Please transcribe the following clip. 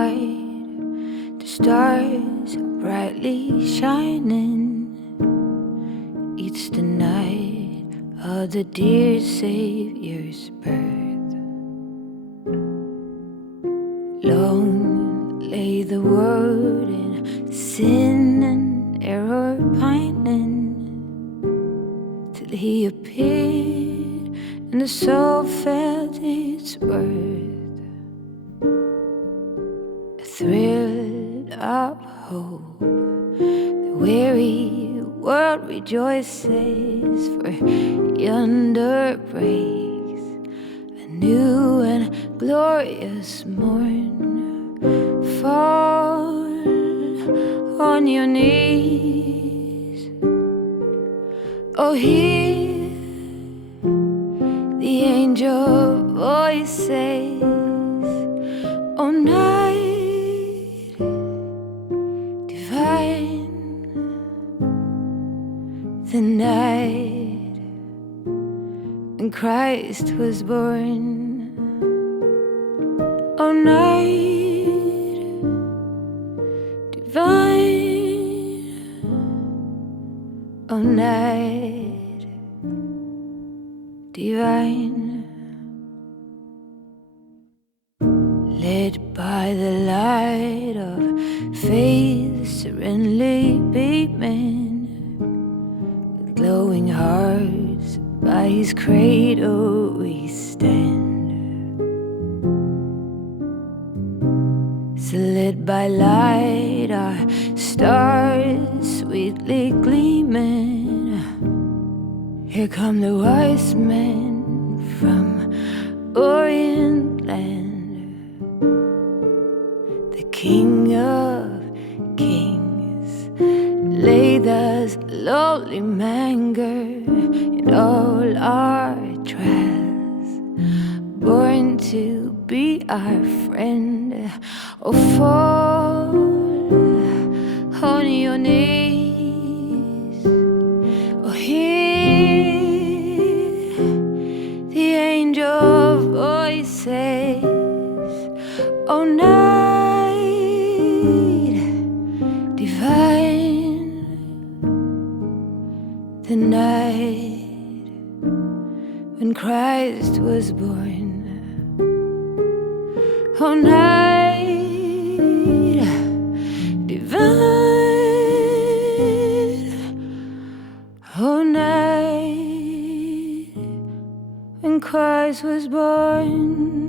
wide, the stars are brightly shining. It's the night of the dear Savior's birth. Long lay the world in sin and error pining, till he appeared and the soul felt its worth. A thrill of hope, the weary world rejoices, for yonder breaks a new and glorious morn. Fall on your knees, oh hear the angel voices, oh night divine, the night when Christ was born. Oh night divine, oh night divine. Led by the light of faith serenely beaming, with glowing hearts by his cradle we stand. So lit by light, our stars sweetly gleaming. Here come the wise men from Orient land. The King of Kings laid thus lowly manger in all our trials, born to be our friend. Oh, fall on your knees, oh, hear the angel voices, oh, night divine, the night when Christ was born. Oh, night divine, oh, night when Christ was born.